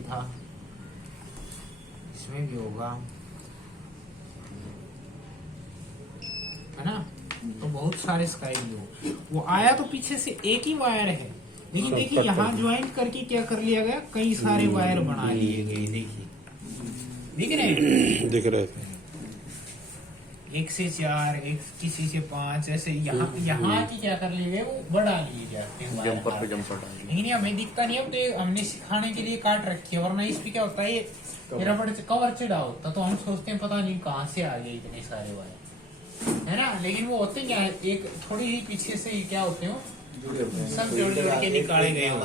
भी था, इसमें भी होगा, है ना। तो बहुत सारे स्काई ब्लू वो आया तो पीछे से एक ही वायर है, लेकिन देखिए यहाँ ज्वाइंट करके क्या कर लिया गया, कई सारे वायर बना लिए गए। देखिए दिख रहे दिख रहे थे, 1 से 4, एक किसी से 5, ऐसे यहाँ की क्या कर लिए गए, वो बढ़ा लिए जाते हैं जंपर पे जंपर डाल, लेकिन ये हमें दिखता नहीं है। अब तो हमने सिखाने के लिए काट रखी है, वरना इस पे क्या होता है, ये रबड़ से कवर चढ़ा होता तो हम सोचते हैं पता नहीं कहाँ से आ गए इतने सारे वायर, है ना। लेकिन वो होते क्या है, एक थोड़ी ही पीछे से ही क्या होते हो, सब जोड़ जोड़ के निकाले गए हो।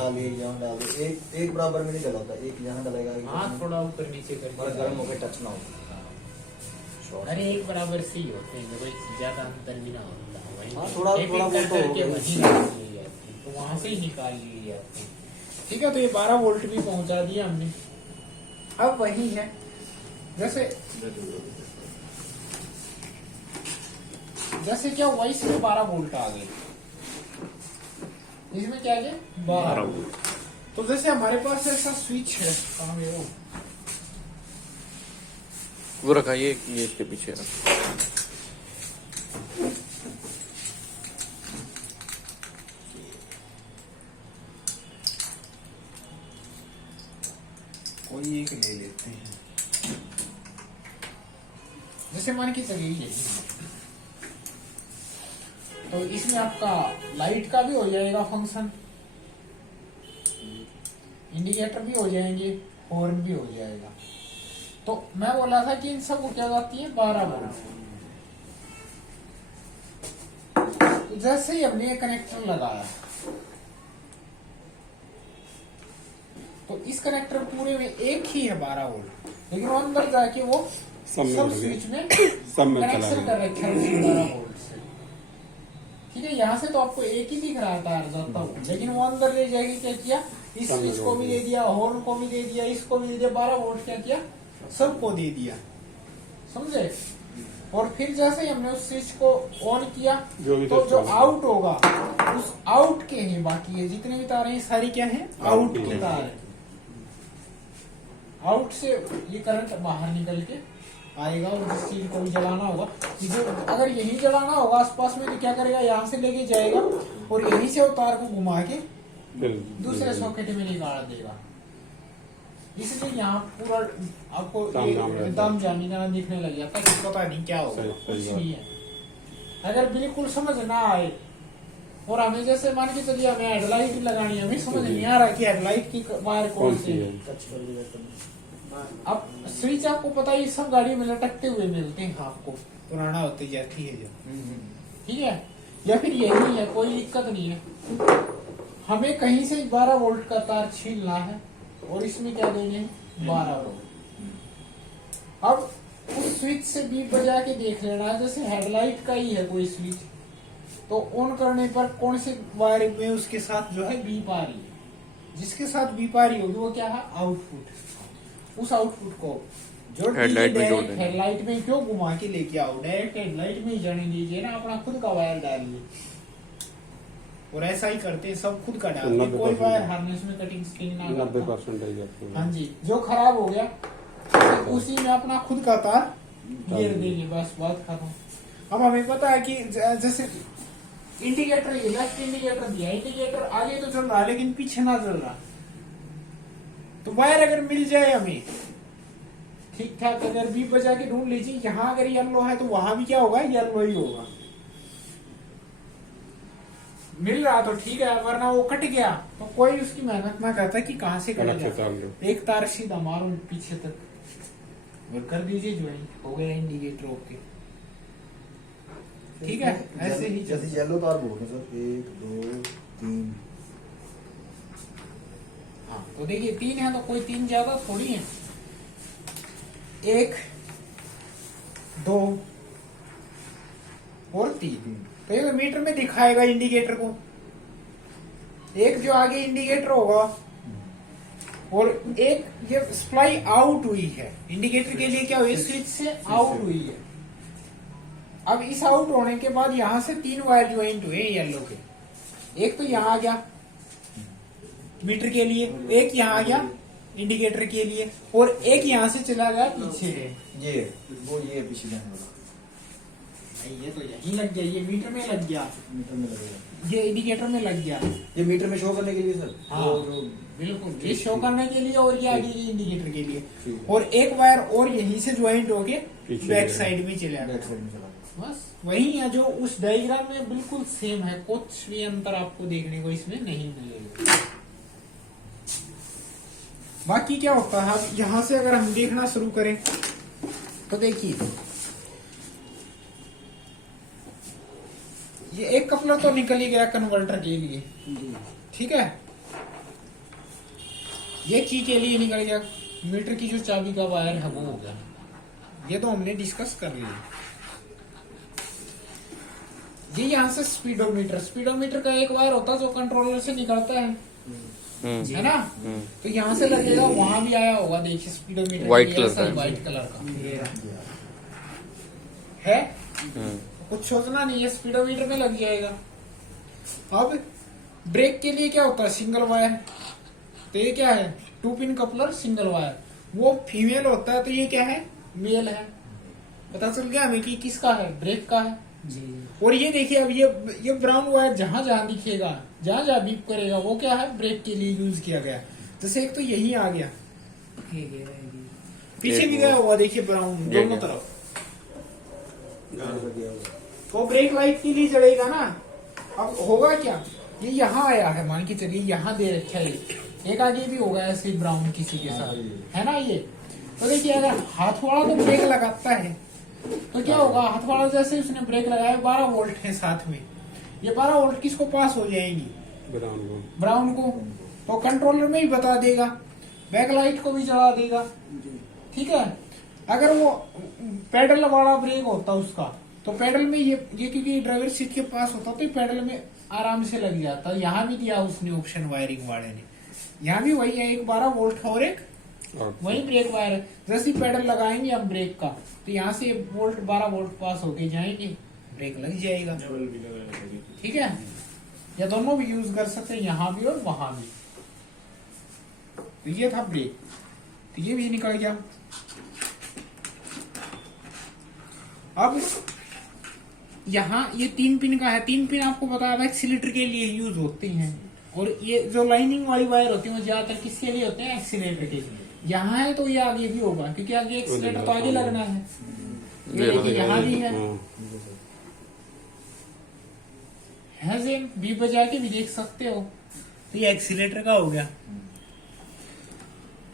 एक बराबर में नहीं डलाता, एक यहाँ डलेगा, हाँ थोड़ा ऊपर नीचे करके गर्म होकर टच ना हो। अरे एक बराबर से ही होते हैं, कोई ज्यादा अंतर भी ना होता है, वहीं हाँ, थोड़ा एक थोड़ा एक बहुत तो करके होगा। वहीं निकाल लिए जाते हैं, तो वहां से ही निकाल लिए जाते हैं। ठीक है, तो ये 12 वोल्ट भी पहुंचा दिया हमने। अब वही है, जैसे क्या हुआ, इसमें 12 वोल्ट आ गए, इसमें क्या है 12 वोल्ट। तो जैसे हमारे पास ऐसा स्विच है, कहाँ है वो रखा ये इसके पीछे रखा। कोई एक ले लेते हैं, जैसे मान के चलिए यही, तो इसमें आपका लाइट का भी हो जाएगा फंक्शन, इंडिकेटर भी हो जाएंगे, हॉर्न भी हो जाएगा। तो मैं बोला था कि इन सब को क्या जाती है 12 वोल्ट। तो जैसे ही हमने ये कनेक्टर लगाया, तो इस कनेक्टर पूरे में एक ही है 12 वोल्ट, लेकिन वो अंदर जाके वो सब स्विच में कनेक्शन कर रखे हैं 12 वोल्ट से। ठीक है, यहाँ से तो आपको एक ही दिख रहा था जाता हुआ, लेकिन वो अंदर ले जाके क्या किया, इस स्विच को भी दे दिया, हॉर्न को भी दे दिया, इसको भी दे दिया, 12 वोल्ट क्या किया, सबको दे दिया, समझे। और फिर जैसे ही हमने उस स्विच को ऑन किया, तो जो आउट होगा उस आउट के ही बाकी है, जितने भी तार हैं सारी क्या है, आउट की तार है। आउट से ये करंट बाहर निकल के आएगा, और जिस चीज को भी जलाना होगा, जो अगर यही जलाना होगा आसपास में, तो क्या करेगा, यहाँ से लेके जाएगा और यहीं से वो तार को घुमा के दूसरे सॉकेट में निकाल देगा। इसलिए यहाँ पूरा आपको दाम जानी का दिखने लग जाता है कि पता नहीं क्या होगा, कुछ नहीं है। अगर बिल्कुल समझ ना आए, और हमें जैसे मान के चलिए हमें हेडलाइट भी लगानी है, हमें समझ नहीं आ रहा कि हेडलाइट की वायर कौन सी है। अब स्विच आपको पता है सब गाड़ी में लटकते हुए मिलते हैं आपको, पुराना होती जाती है जो, ठीक है, या फिर यही है, कोई दिक्कत नहीं है। हमें कहीं से 12 वोल्ट का तार छीलना है और इसमें क्या देने हैं 12 वोल्ट। अब उस स्विच से बीप बजा के देख लेना है, जैसे हेडलाइट का ही है कोई स्विच, तो ऑन करने पर कौन से वायर में उसके साथ जो है बीप आ रही है, जिसके साथ बीप आ रही होगी वो क्या है आउटपुट। उस आउटपुट को जो हेडलाइट में क्यों घुमा के लेके आओ, डायरेक्ट हेडलाइट में ही जाने दीजिए ना, अपना खुद का वायर डालिए। और ऐसा ही करते हैं, सब खुद का डालते, कोई वायर हार्नेस में कटिंग स्टिंग ना, 90%। हाँ जी, जो खराब हो गया उसी में अपना खुद का तार घेर देंगे, बस बात खत्म। अब हमें पता है कि जैसे इंडिकेटर, लेफ्ट इंडिकेटर दिया, इंडिकेटर आगे तो चल रहा है लेकिन पीछे ना चल रहा, तो वायर अगर मिल जाए हमें ठीक ठाक, अगर बीप बजा के ढूंढ लीजिए, यहाँ अगर येलो है तो वहां भी क्या होगा, येलो ही होगा। मिल रहा तो ठीक है, वरना वो कट गया तो कोई उसकी मेहनत ना करता कि कहाँ से कट गया, एक तार सीधा मारो पीछे तक और कर दीजिए ज्वाइन, हो गया इंडिकेटर ओके। ठीक है, ऐसे ही जैसे येलो तार बोल रहे सर, 1 2 3। हाँ तो देखिए 3 है, तो कोई 3 ज्यादा थोड़ी है, 1 2 और 3। तो ये मीटर में दिखाएगा इंडिकेटर को, एक जो आगे इंडिकेटर होगा और एक ये सप्लाई आउट हुई है इंडिकेटर के लिए, क्या हुई, स्विच से आउट हुई है। अब इस आउट होने के बाद यहां से 3 वायर ज्वाइंट हुए येलो के, एक तो यहां आ गया मीटर के लिए, एक यहां आ गया इंडिकेटर के लिए, और एक यहाँ से चला गया पीछे है। ये वो ये पीछे जाने वाला नहीं, ये तो यही लग गया, ये मीटर में लग गया, मीटर में लगेगा। ये इंडिकेटर में लग गया। ये मीटर में शो करने के लिए सर। हाँ और बिल्कुल, ये शो करने के लिए और ये आगे की इंडिकेटर के लिए। ठीक। और एक वायर और यहीं से ज्वाइंट होके पीछे बैक गया। साइड में चला बैक गया। साइड में चला। बस वही है जो उस डायग्राम में बिल्कुल सेम है, कुछ भी अंतर आपको देखने को इसमें नहीं मिलेगा। बाकी क्या होता है, अब यहाँ से अगर हम देखना शुरू करें तो देखिए, ये एक कपलर तो निकल ही गया कन्वर्टर के लिए, ठीक है, ये की के लिए निकल गया, मीटर की जो चाबी का वायर है वो हो गया, ये तो हमने डिस्कस कर लिया। ये यहाँ से स्पीडोमीटर का एक वायर होता है जो कंट्रोलर से निकलता है ना, तो यहाँ से लगेगा, वहां भी आया होगा, देखिए स्पीडोमीटर White कलर का है। व्हाइट कलर का है, कुछ सोचना नहीं है, स्पीडोमीटर में लग जाएगा। अब ब्रेक के लिए क्या होता है, सिंगल वायर, तो ये क्या है, 2 पिन कपलर सिंगल वायर, वो फीमेल होता है, तो ये क्या है, मेल है। पता चल गया हमें कि किसका है, ब्रेक का है जी। और ये देखिए, अब ये ब्राउन वायर जहां जहां दिखेगा, जहां जहां बीप करेगा, वो क्या है, ब्रेक के लिए यूज किया गया। जैसे एक तो यही आ गया, पीछे भी गया हुआ, देखिए ब्राउन दोनों तरफ, तो ब्रेक लाइट के लिए जलेगा ना। अब होगा क्या, ये यहाँ आया है, मान के चलिए यहाँ दे रखा है, एक आगे भी होगा ऐसे ब्राउन किसी के साथ, है ना ये। तो देखिए, अगर हाथ वाला तो ब्रेक लगाता है तो क्या होगा, हाथ वाला जैसे उसने ब्रेक लगाया, 12 वोल्ट है साथ में, ये 12 वोल्ट किसको पास हो जाएंगी, ब्राउन को, तो कंट्रोलर में ही बता देगा, बैक लाइट को भी जला देगा, ठीक है। अगर वो पेडल वाला ब्रेक होता उसका, तो पेडल में ये क्योंकि ड्राइवर सीट के पास होता, तो पेडल में आराम से लग जाता। यहाँ भी दिया उसने ऑप्शन वायरिंग वाले ने, यहाँ भी वही है, एक 12 वोल्ट का और एक वही ब्रेक वायर है। जैसे पेडल लगाएंगे हम ब्रेक का, तो यहाँ से वोल्ट 12 वोल्ट पास होके जाएंगे, ब्रेक लग जाएगा, ठीक है। या दोनों भी यूज कर सकते हैं, यहाँ भी और वहां भी। तो ये था ब्रेक, तो ये भी निकल गया। अब यहाँ ये 3 पिन का है, 3 पिन आपको पता है एक्सीलेटर के लिए यूज होती हैं, और ये जो लाइनिंग वाली वायर होती है वो ज्यादातर किसके लिए होते हैं, एक्सीलेटर के लिए। यहाँ है तो ये आगे भी होगा, क्योंकि आगे एक्सीलेटर तो आगे लगना है, ये देखिए यहाँ भी है सेम, बी बजा के भी देख सकते हो, तो ये एक्सीलेटर का हो गया।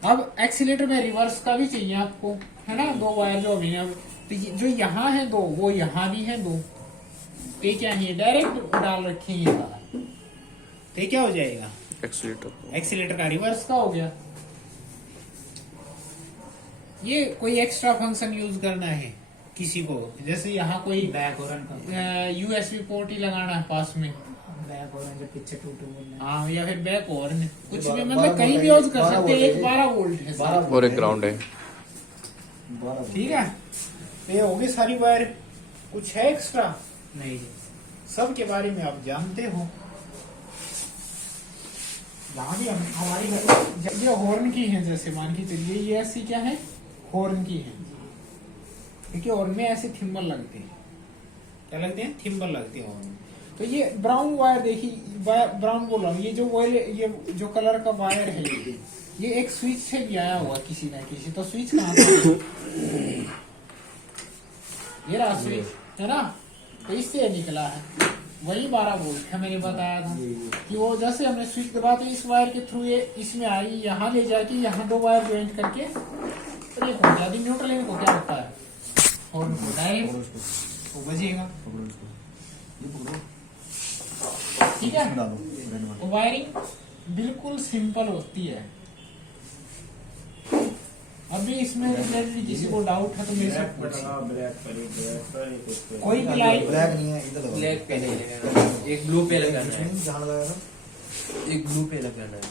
अब एक्सीलेटर में रिवर्स का भी चाहिए आपको, है ना, 2 वायर जो अभी अब, तो जो यहाँ है 2, वो यहाँ भी है 2, तो ये क्या है, डायरेक्ट डाल रखेंगे बाहर, तो ये क्या हो जाएगा, एक्सीलेटर का रिवर्स का हो गया। ये कोई एक्स्ट्रा फंक्शन यूज करना है किसी को, जैसे यहाँ कोई बैक हॉर्न का यूएसबी पोर्ट ही लगाना है पास में, बैक हॉर्न जो पीछे टूटू हाँ, या फिर बैक हॉर्न, कुछ भी, मतलब कहीं भी यूज कर सकते हैं। एक 12 वोल्ट है साथ में, और एक ग्राउंड है, ठीक है। तो ये होगी सारी वायर, कुछ है एक्स्ट्रा नहीं जी, सब के बारे में आप जानते हो। यहाँ भी हमारी ये हॉर्न की है, जैसे मान के चलिए ये ऐसी क्या है, हॉर्न की है, क्योंकि हॉर्न में ऐसे थिम्बल लगते हैं, क्या लगते हैं, थिम्बल लगते हैं हॉर्न में। तो ये ब्राउन वायर देखिए, ब्राउन बोल रहा हूँ, ये जो वायर, ये जो कलर का वायर है, ये एक स्विच से भी आया हुआ किसी न किसी, तो स्विच कहाँ था, ये रहा स्विच, है ना, तो इससे निकला है, वही 12 वोल्ट है, मैंने बताया था कि वो जैसे हमने स्विच दबा, तो इस वायर के थ्रू ये इसमें आई, यहाँ ले जाके यहाँ 2 वायर ज्वाइंट करके, तो ये पहुंचा दी न्यूट्रल। इनको क्या होता है, और डायरेक्ट वो बजेगा, ठीक है। वो वायरिंग बिल्कुल सिंपल होती है। अभी इसमें रिलेटेड किसी को डाउट है तो मेरे से कोई भी लाइट, ब्लैक नहीं है, इधर ब्लैक पे नहीं लगाना, एक ब्लू पे लगाना है, जहाँ लगाया था एक ब्लू पे लगाना है।